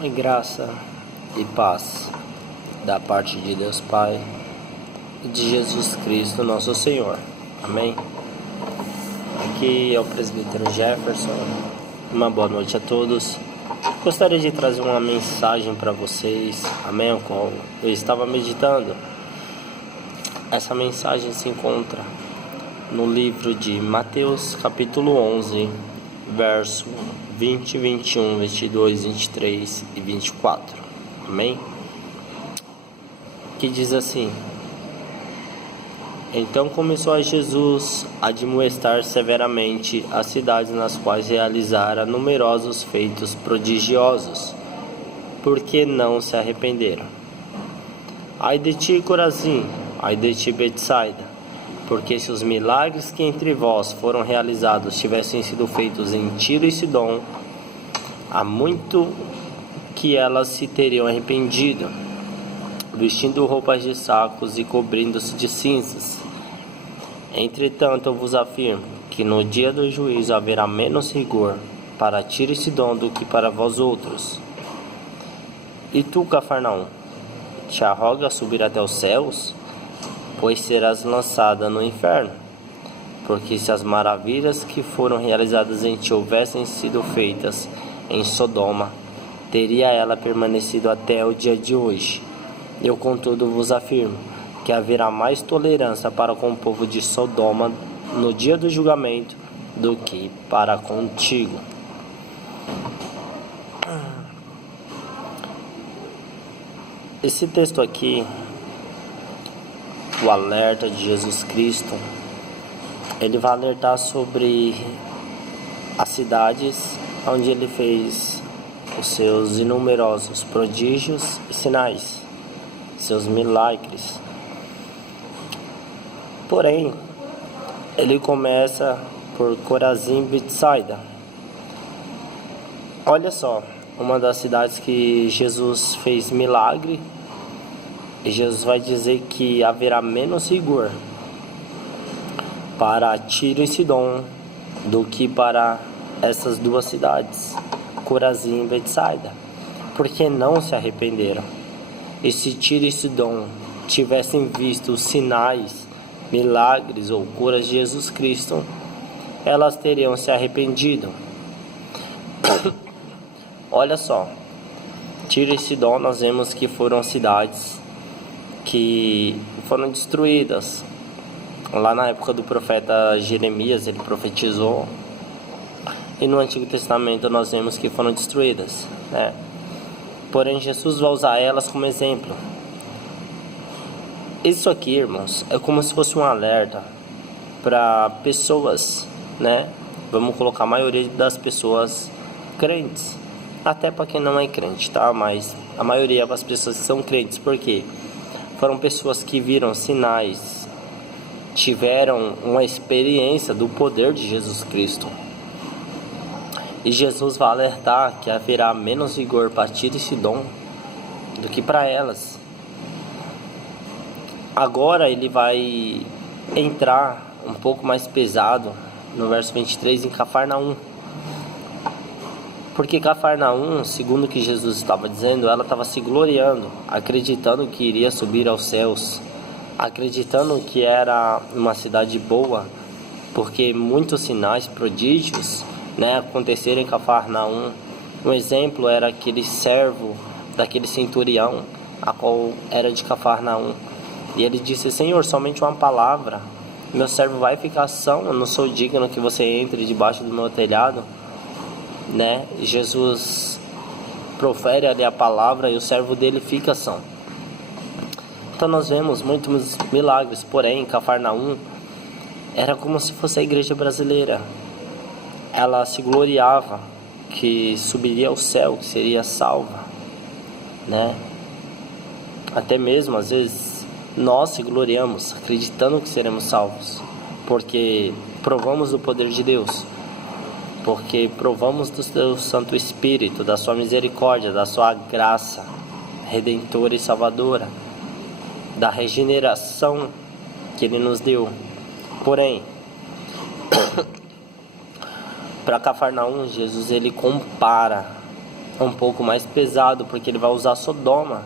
E graça e paz da parte de Deus Pai e de Jesus Cristo nosso Senhor. Amém? Aqui é o presbítero Jefferson. Uma boa noite a todos. Gostaria de trazer uma mensagem para vocês, amém? O qual eu estava meditando. Essa mensagem se encontra no livro de Mateus, capítulo 11, verso 20, 21, 22, 23 e 24. Amém? Que diz assim: Então começou Jesus a admoestar severamente as cidades nas quais realizara numerosos feitos prodigiosos, porque não se arrependeram. Ai de ti, Corazim! Ai de ti, Betsaida! Porque se os milagres que entre vós foram realizados tivessem sido feitos em Tiro e Sidom, há muito que elas se teriam arrependido, vestindo roupas de sacos e cobrindo-se de cinzas. Entretanto, eu vos afirmo que no dia do juízo haverá menos rigor para Tiro e Sidom do que para vós outros. E tu, Cafarnaum, te arrogas subir até os céus? Pois serás lançada no inferno. Porque se as maravilhas que foram realizadas em ti houvessem sido feitas em Sodoma, teria ela permanecido até o dia de hoje. Eu, contudo, vos afirmo que haverá mais tolerância para com o povo de Sodoma no dia do julgamento do que para contigo. Esse texto aqui, o alerta de Jesus Cristo, ele vai alertar sobre as cidades onde ele fez os seus inumerosos prodígios e sinais, seus milagres. Porém, ele começa por Corazim e Betsaida. Olha só, uma das cidades que Jesus fez milagre, e Jesus vai dizer que haverá menos rigor para Tiro e Sidom do que para essas duas cidades, Corazim e Betsaida, porque não se arrependeram. E se Tiro e Sidom tivessem visto os sinais, milagres ou curas de Jesus Cristo, elas teriam se arrependido. Olha só, Tiro e Sidom nós vemos que foram cidades que foram destruídas. Lá na época do profeta Jeremias, ele profetizou, e no Antigo Testamento nós vemos que foram destruídas, né? Porém, Jesus vai usar elas como exemplo. Isso aqui, irmãos, é como se fosse um alerta para pessoas, né? Vamos colocar a maioria das pessoas crentes, até para quem não é crente, tá? Mas a maioria das pessoas que são crentes, por quê? Foram pessoas que viram sinais, tiveram uma experiência do poder de Jesus Cristo. E Jesus vai alertar que haverá menos rigor para Tiro e Sidom do que para elas. Agora ele vai entrar um pouco mais pesado no verso 23 em Cafarnaum. Porque Cafarnaum, segundo o que Jesus estava dizendo, ela estava se gloriando, acreditando que iria subir aos céus, acreditando que era uma cidade boa, porque muitos sinais, prodígios, né, aconteceram em Cafarnaum. Um exemplo era aquele servo daquele centurião, a qual era de Cafarnaum. E ele disse: Senhor, somente uma palavra, meu servo vai ficar são, eu não sou digno que você entre debaixo do meu telhado, né? Jesus profere ali a palavra e o servo dele fica são. Então nós vemos muitos milagres, porém Cafarnaum era como se fosse a igreja brasileira. Ela se gloriava que subiria ao céu, que seria salva, né? Até mesmo às vezes nós se gloriamos acreditando que seremos salvos, porque provamos do poder de Deus, porque provamos do seu Santo Espírito, da sua misericórdia, da sua graça redentora e salvadora, da regeneração que Ele nos deu. Porém, para Cafarnaum, Jesus ele compara um pouco mais pesado, porque ele vai usar Sodoma.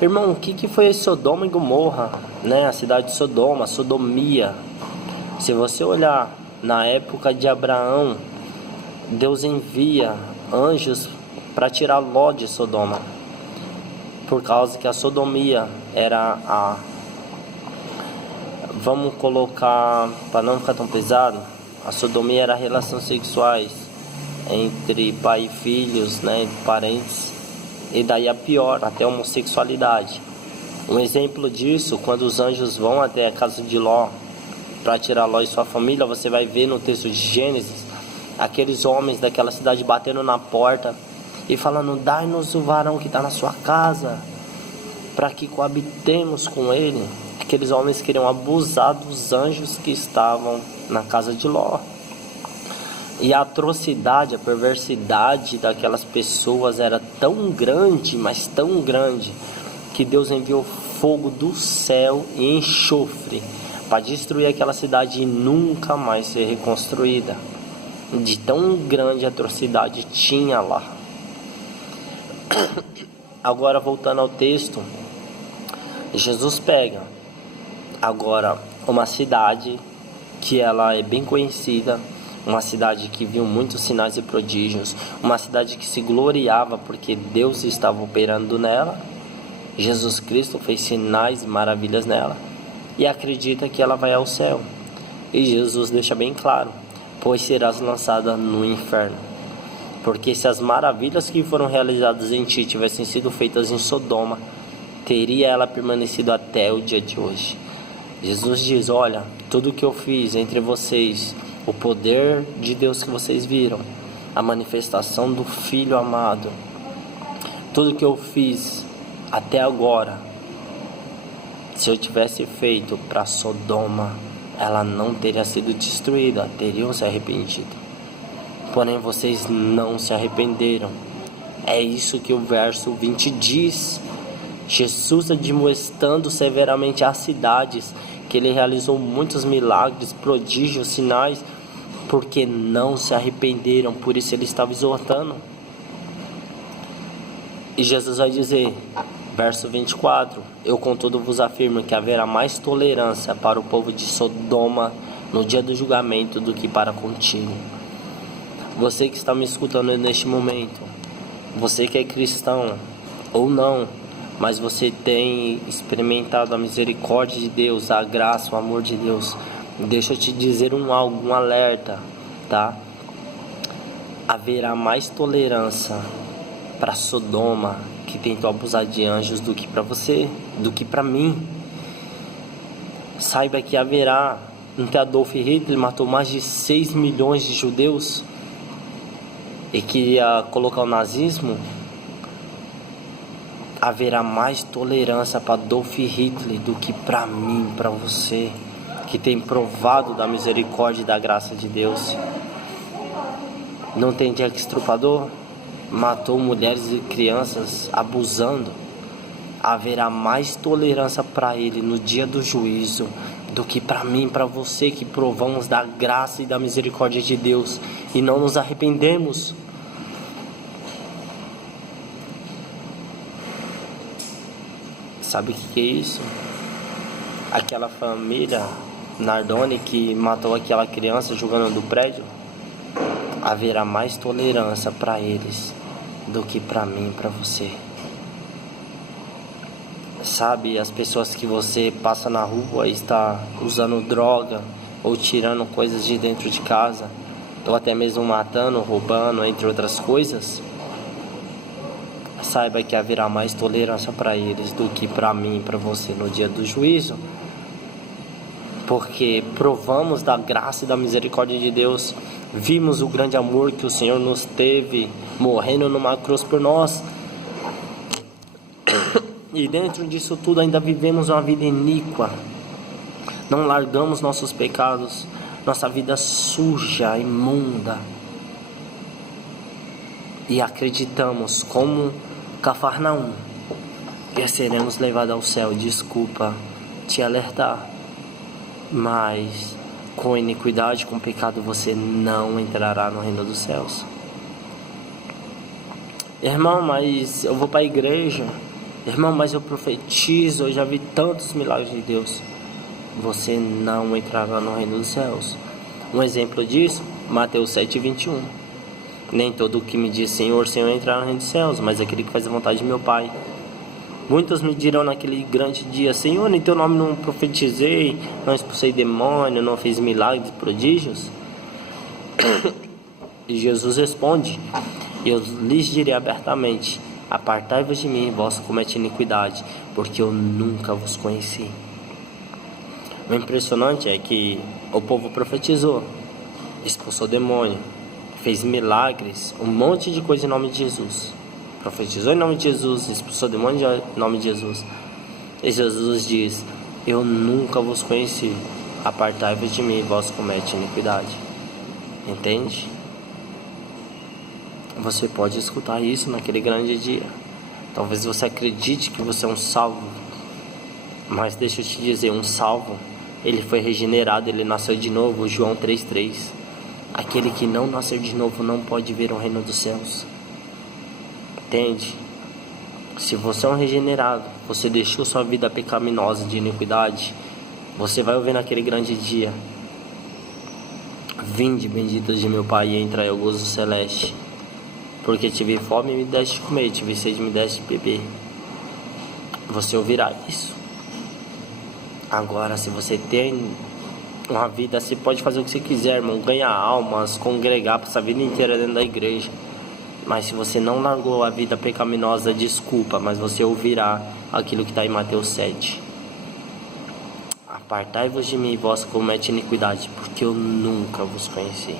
Irmão, o que foi Sodoma e Gomorra, né? A cidade de Sodoma, sodomia. Se você olhar na época de Abraão, Deus envia anjos para tirar Ló de Sodoma, por causa que a sodomia era vamos colocar, para não ficar tão pesado, a sodomia era relações sexuais entre pai e filhos, né, entre parentes, e daí a pior, até a homossexualidade. Um exemplo disso, quando os anjos vão até a casa de Ló para tirar Ló e sua família, você vai ver no texto de Gênesis, aqueles homens daquela cidade batendo na porta e falando: dai-nos o varão que está na sua casa, para que coabitemos com ele. Aqueles homens queriam abusar dos anjos que estavam na casa de Ló. E a atrocidade, a perversidade daquelas pessoas era tão grande, mas tão grande, que Deus enviou fogo do céu e enxofre para destruir aquela cidade e nunca mais ser reconstruída. De tão grande atrocidade tinha lá. Agora, voltando ao texto, Jesus pega agora uma cidade que ela é bem conhecida, uma cidade que viu muitos sinais e prodígios, uma cidade que se gloriava porque Deus estava operando nela, Jesus Cristo fez sinais e maravilhas nela, e acredita que ela vai ao céu. E Jesus deixa bem claro: pois serás lançada no inferno. Porque se as maravilhas que foram realizadas em ti tivessem sido feitas em Sodoma, teria ela permanecido até o dia de hoje. Jesus diz: olha, tudo que eu fiz entre vocês, o poder de Deus que vocês viram, a manifestação do Filho amado, tudo que eu fiz até agora, se eu tivesse feito para Sodoma, ela não teria sido destruída, teriam se arrependido. Porém vocês não se arrependeram. É isso que o verso 20 diz. Jesus admoestando severamente as cidades, que ele realizou muitos milagres, prodígios, sinais, porque não se arrependeram. Por isso ele estava exortando. E Jesus vai dizer, verso 24: eu contudo vos afirmo que haverá mais tolerância para o povo de Sodoma no dia do julgamento do que para contigo. Você que está me escutando neste momento, você que é cristão ou não, mas você tem experimentado a misericórdia de Deus, a graça, o amor de Deus, deixa eu te dizer um alerta, tá? Haverá mais tolerância para Sodoma, que tentou abusar de anjos, do que para você, do que para mim. Saiba que haverá, que Adolf Hitler matou mais de 6 milhões de judeus e queria colocar o nazismo. Haverá mais tolerância para Adolf Hitler do que para mim, para você, que tem provado da misericórdia e da graça de Deus. Não tem Jack Estrupador? Matou mulheres e crianças abusando. Haverá mais tolerância para ele no dia do juízo do que para mim, para você, que provamos da graça e da misericórdia de Deus e não nos arrependemos. Sabe o que é isso? Aquela família Nardoni que matou aquela criança jogando do prédio, haverá mais tolerância para eles do que para mim, para você. Sabe, as pessoas que você passa na rua e está usando droga ou tirando coisas de dentro de casa, ou até mesmo matando, roubando, entre outras coisas, saiba que haverá mais tolerância para eles do que para mim e para você no dia do juízo, porque provamos da graça e da misericórdia de Deus, vimos o grande amor que o Senhor nos teve, morrendo numa cruz por nós, e dentro disso tudo ainda vivemos uma vida iníqua, não largamos nossos pecados, nossa vida suja, imunda, e acreditamos como Cafarnaum, e seremos levados ao céu. Desculpa te alertar, mas com iniquidade, com pecado, você não entrará no reino dos céus. Irmão, mas eu vou para a igreja. Irmão, mas eu profetizo, eu já vi tantos milagres de Deus. Você não entrará no reino dos céus. Um exemplo disso, Mateus 7:21. Nem todo o que me diz Senhor, Senhor entrará no reino dos céus, mas aquele que faz a vontade de meu Pai. Muitos me dirão naquele grande dia: Senhor, em teu nome não profetizei, não expulsei demônio, não fiz milagres, prodígios. E Jesus responde: eu lhes direi abertamente: apartai-vos de mim, vós comete iniquidade, porque eu nunca vos conheci. O impressionante é que o povo profetizou, expulsou demônio, fez milagres, um monte de coisa em nome de Jesus. Profetizou em nome de Jesus, expulsou demônio em nome de Jesus. E Jesus diz: eu nunca vos conheci, apartai-vos de mim, vós comete iniquidade. Entende? Você pode escutar isso naquele grande dia. Talvez você acredite que você é um salvo, mas deixa eu te dizer, um salvo, ele foi regenerado, ele nasceu de novo. João 3:3. Aquele que não nascer de novo não pode ver o reino dos céus. Entende? Se você é um regenerado, você deixou sua vida pecaminosa de iniquidade, você vai ouvir naquele grande dia: vinde, benditos de meu Pai, e entrai ao gozo celeste. Porque tive fome e me deste de comer, tive sede e me deste de beber. Você ouvirá isso. Agora, se você tem uma vida, você pode fazer o que você quiser, irmão. Ganhar almas, congregar, passar a vida inteira dentro da igreja. Mas se você não largou a vida pecaminosa, desculpa, mas você ouvirá aquilo que está em Mateus 7. Apartai-vos de mim, vós que comete iniquidade, porque eu nunca vos conheci.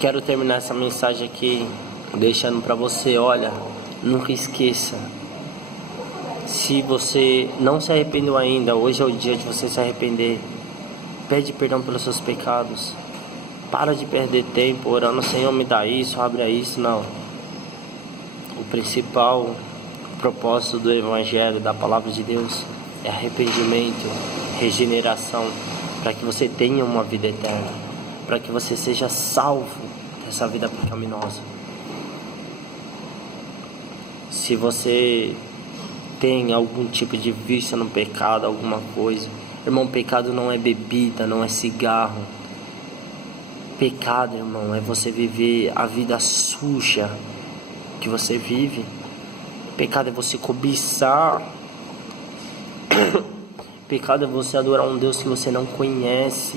Quero terminar essa mensagem aqui deixando para você: olha, nunca esqueça, se você não se arrependeu ainda, hoje é o dia de você se arrepender. Pede perdão pelos seus pecados. Para de perder tempo orando: Senhor, me dá isso, abre isso. Não. O principal propósito do Evangelho, da Palavra de Deus, é arrependimento, regeneração, para que você tenha uma vida eterna, para que você seja salvo dessa vida pecaminosa. Se você tem algum tipo de vício no pecado, alguma coisa, irmão, pecado não é bebida, não é cigarro. Pecado, irmão, é você viver a vida suja que você vive. Pecado é você cobiçar. Pecado é você adorar um Deus que você não conhece.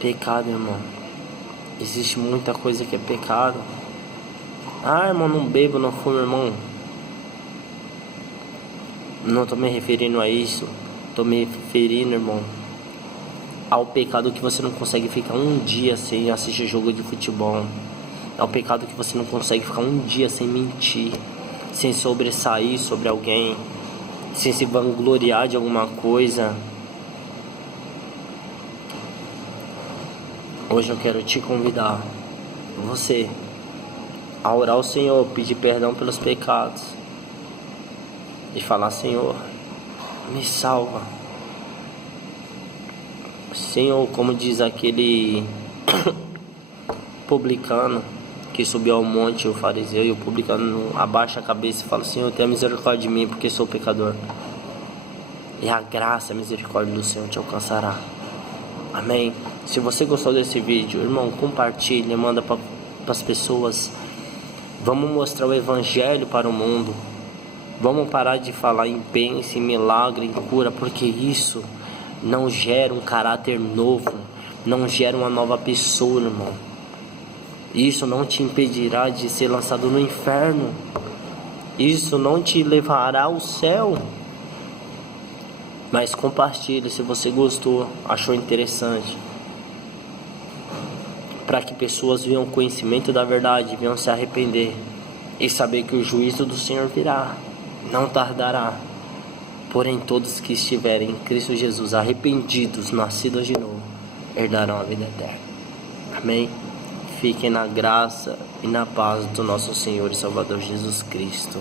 Pecado, irmão, existe muita coisa que é pecado. Ah, irmão, não bebo, não fumo, irmão. Não estou me referindo a isso. Estou me referindo, irmão, ao pecado que você não consegue ficar um dia sem assistir jogo de futebol. É o pecado que você não consegue ficar um dia sem mentir, sem sobressair sobre alguém, sem se vangloriar de alguma coisa. Hoje eu quero te convidar, você, a orar ao Senhor, pedir perdão pelos pecados e falar: Senhor, me salva. Senhor, como diz aquele publicano que subiu ao monte, o fariseu, e o publicano abaixa a cabeça e fala: Senhor, tenha misericórdia de mim, porque sou pecador. E a graça e a misericórdia do Senhor te alcançará. Amém? Se você gostou desse vídeo, irmão, compartilhe, manda para as pessoas. Vamos mostrar o Evangelho para o mundo. Vamos parar de falar em bênção, em milagre, em cura, porque isso não gera um caráter novo, não gera uma nova pessoa, irmão. Isso não te impedirá de ser lançado no inferno. Isso não te levará ao céu. Mas compartilhe se você gostou, achou interessante, para que pessoas venham conhecimento da verdade, venham se arrepender e saber que o juízo do Senhor virá, não tardará. Porém, todos que estiverem em Cristo Jesus, arrependidos, nascidos de novo, herdarão a vida eterna. Amém? Fiquem na graça e na paz do nosso Senhor e Salvador Jesus Cristo.